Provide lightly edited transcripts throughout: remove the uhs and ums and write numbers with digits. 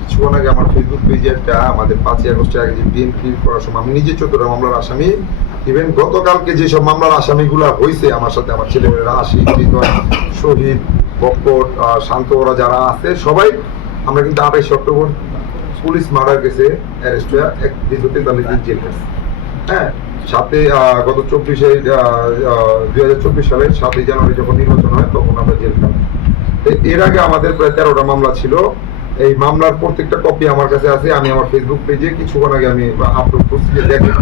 কিছুক্ষণ আগে আমার ফেসবুক পেজে একটা আমাদের 5ই আগস্টের আগে যে বিএনপির করার সময় আমি নিজে 14টা মামলার আসামি, ইভেন গতকালকে যেসব মামলার আসামিগুলো হয়েছে আমার সাথে, আমার ছেলেমেয়েরা আশিক, শহীদ, বক্কর, শান্ত, ওরা যারা আছে সবাই আমরা কিন্তু 28 অক্টোবর পুলিশ মার্ডার কেসে অ্যারেস্ট হয়ে এক দীর্ঘ 43 দিন জেল গেছে। হ্যাঁ, সাথে গত 2024 সালের 7ই জানুয়ারি যখন নির্বাচন হয় তখন আমরা জেল খাই। এর আগে আমাদের প্রায় 13টা মামলা ছিল। এই মামলার প্রত্যেকটা কপি আমার কাছে আছে। আমি আমার ফেসবুক পেজে কিছুক্ষণ আগে আমি আপলোড করছি যে দেখেন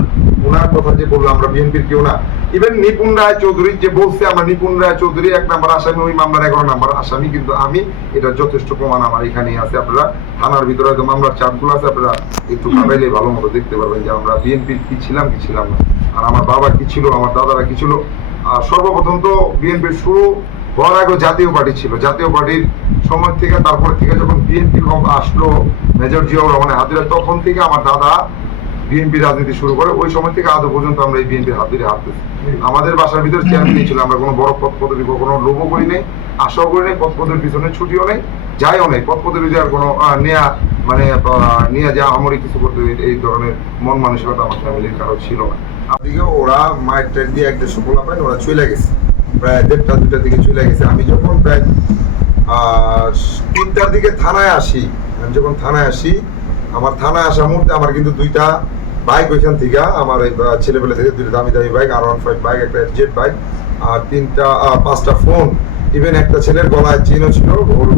ওনার কথা যে বললো আমরা বিএনপির কেউ না। ইভেন নিপুণ রায় চৌধুরী যে বলছে আমরা নিপুণ রায় চৌধুরী 1 নম্বর আসামি, ওই মামলার 11 নম্বর আসামি কিন্তু আমি। এটা যথেষ্ট প্রমাণ আমার এখানেই আছে। আপনারা থানার ভিতরে হয়তো মামলার চার্টগুলো আছে, আপনারা একটু ভাবাইলে ভালো মতো দেখতে পারবেন যে আমরা বিএনপির কি ছিলাম কি ছিলাম না, আর আমার বাবা কি ছিল, আমার দাদারা কি ছিল। সর্বপ্রথম তো বিএনপির শুরু হওয়ার আগে জাতীয় পার্টি ছিল। জাতীয় পার্টির সময় থেকে তারপর থেকে যখন বিএনপি আসলো মেজর জিয়াউর রহমানের হাত ধরে, তখন থেকে আমার দাদা বিএনপি রাজনীতি শুরু করে। ওই সময় থেকে আদৌ পর্যন্ত আমরা এই বিএনপির হাত ধরে হাঁটতেছি। আমাদের বাসার ভিতরে চেয়ারম্যানই ছিল। আমরা কোনো বড় পদ পদবি কখনো লোভও করি নাই, আশাও করি নাই, পদ পদের পিছনে ছুটিও নেই, যাইও নেই। পদ পদবি দেওয়ার কোনো নিয়ে যা আমরি কিছু করতে এই ধরনের মন মানসিকতা আমার ফ্যামিলির কারো ছিল না। আপনিকে ওরা মায়ের ট্রেন দিয়ে 1-1.5 পোলা পায়, ওরা চলে গেছে প্রায় 1:30-2টার দিকে চলে গেছে। আমি যখন প্রায় 3টার দিকে থানায় আসি, আমি যখন থানায় আসি, আমার থানায় আসা মুহূর্তে আমার কিন্তু 2টা বাইক ওইখান থেকে আমার এই ছেলেবেলা থেকে 2টা দামি দামি বাইক, R15 বাইক, একটা জেট বাইক, আর 5টা ফোন, ইভেন একটা ছেলের গলায় চেনও ছিল, ওর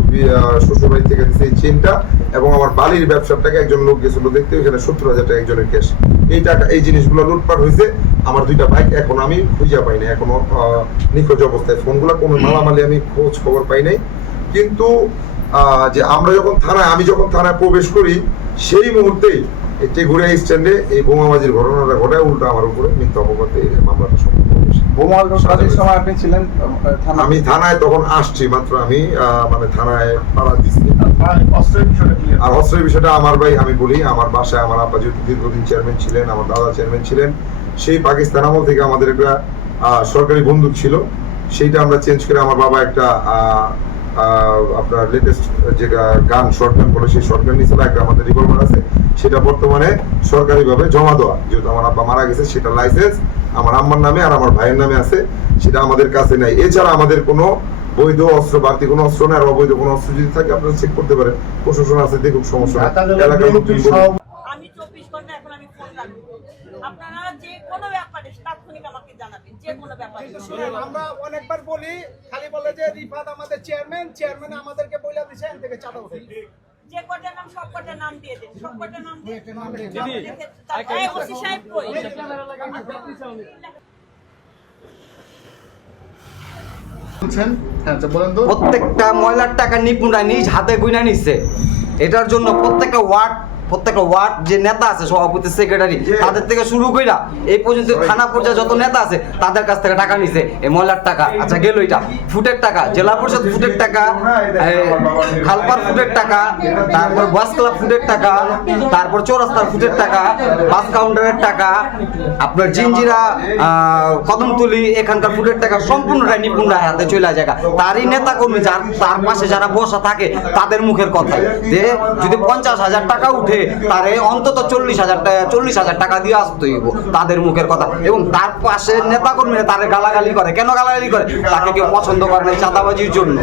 শ্বশুরবাড়ি থেকে দিচ্ছে এই চেনটা, এবং আমার বালির ব্যবসাটাকে একজন লোক গেছিল দেখতে, ওইখানে 70,000 টাকা একজনের ক্যাশ। এই টাকা এই জিনিসগুলো লুটপাট হয়েছে। আমার 2টা বাইক এখন আমি খুঁজে পাই নাই, এখনো নিখোঁজ অবস্থায়। ফোনগুলো কোনো মালামালি আমি খোঁজ খবর পাই নাই। কিন্তু যে আমি যখন থানায় প্রবেশ করি সেই মুহূর্তেই টেগুড়িয়া স্ট্যান্ডে এই বোমাবাজির ঘটনাটা ঘটায় উল্টো আমার উপরে মিথ্যা অপবাদে এই মামলাটা সম্পন্ন হয়েছে। বোমাবাজির সময় আপনি ছিলেন? আমি থানায় তখন আসছি মাত্র, আমি থানায় পাড়া দিচ্ছি। আর অস্ত্রের বিষয়টা আমার ভাই, আমি বলি আমার বাসায় আমার আব্বা যেহেতু দীর্ঘদিন চেয়ারম্যান ছিলেন, আমার দাদা চেয়ারম্যান ছিলেন, সেই পাকিস্তান আমল থেকে আমাদের একটা সরকারি বন্দুক ছিল, সেইটা আমরা চেঞ্জ করে আমার বাবা একটা আপনার লেটেস্ট যে গান শর্ট গান বলে সেই শর্ট গান নিয়েছিল, একটা আমাদের রিভলভার আছে, সেটা বর্তমানে সরকারিভাবে জমা দেওয়া, যেহেতু আমার আব্বা মারা গেছে সেটা লাইসেন্স আমার আম্মার নামে আর আমার ভাইয়ের নামে আছে, সেটা আমাদের কাছে নাই। এছাড়া আমাদের কোনো বৈধ অস্ত্র, বাড়তি কোনো অস্ত্র নেই। আর অবৈধ কোনো অস্ত্র যদি থাকে আপনারা চেক করতে পারেন, প্রশাসন আছে, দেখুন সমস্যা। আমি 24 ঘন্টা এখন আমি ফোন রাখবো, আপনারা যে কোনো ব্যাপারে তাৎক্ষণিক আমাকে জানাবেন, যে কোনো ব্যাপারে। আমরা অনেকবার বলি, খালি বলে যে রিফাত আমাদের চেয়ারম্যান আমাদেরকে বইলা দিছে এখান থেকে চাঁদা উঠে। যে কটার নাম সব কটার নাম দিয়ে দেন, সব কটার নাম দিয়ে ওসি সাহেব কই? প্রত্যেকটা ময়লার টাকা নিপুণরা নিজ হাতে গুইনা নিচ্ছে। এটার জন্য প্রত্যেকটা ওয়ার্ড যে নেতা আছে, সভাপতি, সেক্রেটারি, তাদের থেকে শুরু কইরা এই পর্যন্ত থানা পর্যায়ে যত নেতা আছে তাদের কাছ থেকে টাকা নিছে। এই ময়লার টাকা আচ্ছা গেল, এটা ফুটের টাকা, জেলা পরিষদ ফুটের টাকা, খালপার ফুটের টাকা, তারপর বাস ক্লাব ফুটের টাকা, তারপর চৌরাস্তার ফুটের টাকা, বাস কাউন্টারের টাকা, আপনার জিঞ্জিরা, কদমতলি এখানকার ফুটের টাকা সম্পূর্ণটাই নিপুণরা হাতে চলে যায়। তারই নেতা কর্মী তার পাশে যারা বসা থাকে তাদের মুখের কথাই যে যদি 50,000 টাকা উঠে তারে অন্তত 40,000 টাকা দিয়ে আসতে হইব, তাদের মুখের কথা। এবং তার পাশে নেতা কর্মীরা তারে গালাগালি করে। কেন গালাগালি করে? তাকে কেউ পছন্দ করে না চাঁদাবাজির জন্য,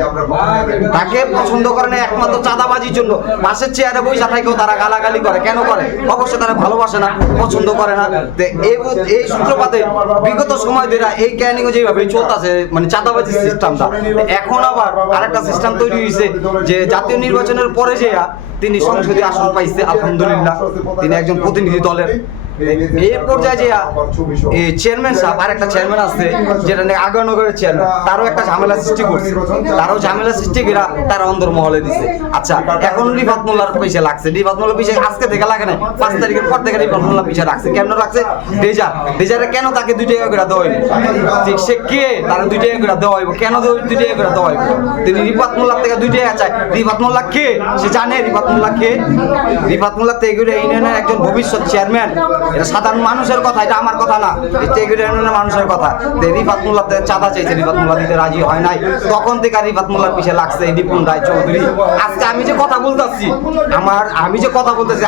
তাকে পছন্দ করে না একমাত্র চাঁদাবাজির জন্য। পাশের চেয়ারে বসে থাকেও তারা গালাগালি করে। কেন করে? অবশ্যই তারা ভালোবাসে না, পছন্দ করে না। এই সূত্রপাতে বিগত সময় ধরে এই ক্যানিং যেভাবে চলতেছে, মানে চাঁদাবাজির সিস্টেমটা, এখন আবার আরেকটা সিস্টেম তৈরি হয়েছে যে জাতীয় নির্বাচনের পরে যে তিনি সংসদীয় আসন পাইছে, আলহামদুলিল্লাহ, তিনি একজন প্রতিনিধি দলের। এই পর্যায়ে যে চেয়ারম্যান সাহেব, আর একটা চেয়ারম্যান আছে যেটা আগারনগরের চেয়ারম্যান, তারও একটা ঝামেলা সৃষ্টি করছে। তারও ঝামেলা সৃষ্টি করে তারা অন্দরমহলে দিচ্ছে। আচ্ছা, এখন রিফাত মোল্লার পিছিয়ে লাগছে। রিফাত মোল্লার পিছিয়ে আজকে থেকে লাগে না, 5 তারিখের পর থেকে রিফাত মোল্লার পিছিয়ে রাখছে। কেন রাখছে? ডেজারে কেন তাকে 2 টাকা করে দেওয়া হইবে? ঠিক সে কে? তারা 2 টাকা করে দেওয়া হইব কেন? 2 টাকা করে দেওয়া হইব? তিনি রিফাত মোল্লার থেকে 2 টাকা চায়। রিফাত মোল্লা কে? সে জানে রিফাত মোল্লা কে? রিফাত মোল্লা তেগুড়িয়া ইউনিয়নের একজন ভবিষ্যৎ চেয়ারম্যান। এটা সাধারণ মানুষের কথা, এটা আমার কথা না, এই টেকের ইউনিয়নের মানুষের কথা। রিফাত মোল্লাতে চাঁদা চাইছে, রিফাত মোল্লা দিতে রাজি হয় নাই, তখন থেকে রিফাত মোল্লার পিছিয়ে লাগছে নিপুণ রায় চৌধুরী। আজকে আমি যে কথা বলতেছি,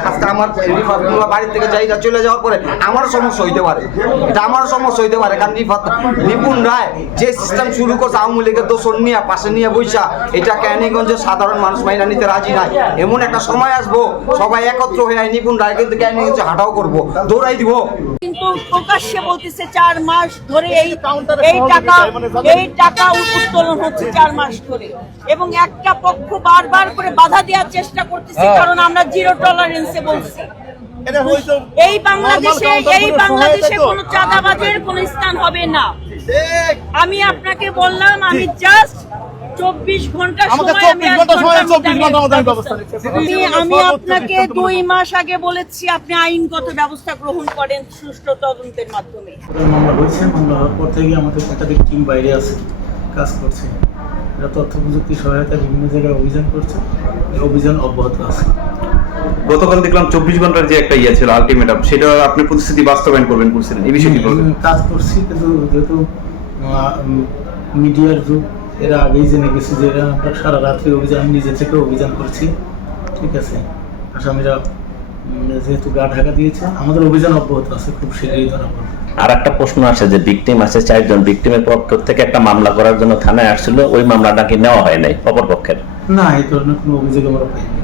আজকে আমার রিফাত মোল্লা বাড়ির থেকে যাই চলে যাওয়ার পরে আমারও সমস্যা হইতে পারে, এটা আমারও সমস্যা হইতে পারে। কারণ নিপুণ রায় যে সিস্টেম শুরু করছে আওয়ামী লীগের দোষর নিয়ে পাশে নিয়ে বইসা, এটা ক্যানিগঞ্জের সাধারণ মানুষ মাইনা নিতে রাজি নাই। এমন একটা সময় আসবো সবাই একত্র হয়ে নিপুণ রায় কিন্তু ক্যানিগঞ্জে হাঁটাও করবো, দৌড়াই দিব। কিন্তু প্রকাশ্যে বলতেছে 4 মাস ধরে এই টাকা উত্তোলন হচ্ছে 4 মাস ধরে, এবং একটা পক্ষ বারবার করে বাধা দেওয়ার চেষ্টা করতেছে, কারণ আমরা জিরো টলারেন্সে বলছি। এই বাংলাদেশে কোনো চাঁদাবাজের কোনো স্থান হবে না। আমি আপনাকে বললাম, আমি জাস্ট 24 ঘন্টা সময়, আমি আপনাকে 2 মাস আগে বলেছি আপনি আইনগত ব্যবস্থা গ্রহণ করেন সুষ্ঠু তদন্তের মাধ্যমে। মামলা হয়েছে, মামলা হওয়ার পর থেকে আমাদের একাধিক টিম বাইরে আছে, কাজ করছে। এরা তথ্য প্রযুক্তি সহায়তায় বিভিন্ন জায়গায় অভিযান করছে, এই অভিযান অব্যাহত আছে। গতকাল দেখলাম 24 ঘন্টার যে একটা ইয়ে ছিল আলটিমেটাম, সেটা আপনি প্রতিশ্রুতি বাস্তবায়ন করবেন বলছিলেন, এই বিষয়টি বলবেন? কাজ করছি, কিন্তু যেহেতু মিডিয়ার যুগ, এরা আগেই জেনে গেছি যে এরা আমরা সারা রাত্রি অভিযান, নিজে থেকে অভিযান করছি, ঠিক আছে। আসামিরা যেহেতু গা ঢাকা দিয়েছে, আমাদের অভিযান অব্যাহত আছে, খুব শীঘ্রই ধরা পড়বে। আর একটা প্রশ্ন আসে যে ভিকটিম আছে 4 জন, ভিকটিমের পক্ষ থেকে একটা মামলা করার জন্য থানায় আসছিল, ওই মামলাটা কি নেওয়া হয় নাই অপর পক্ষের? না, এই ধরনের কোনো অভিযোগ আমরা পাইনি।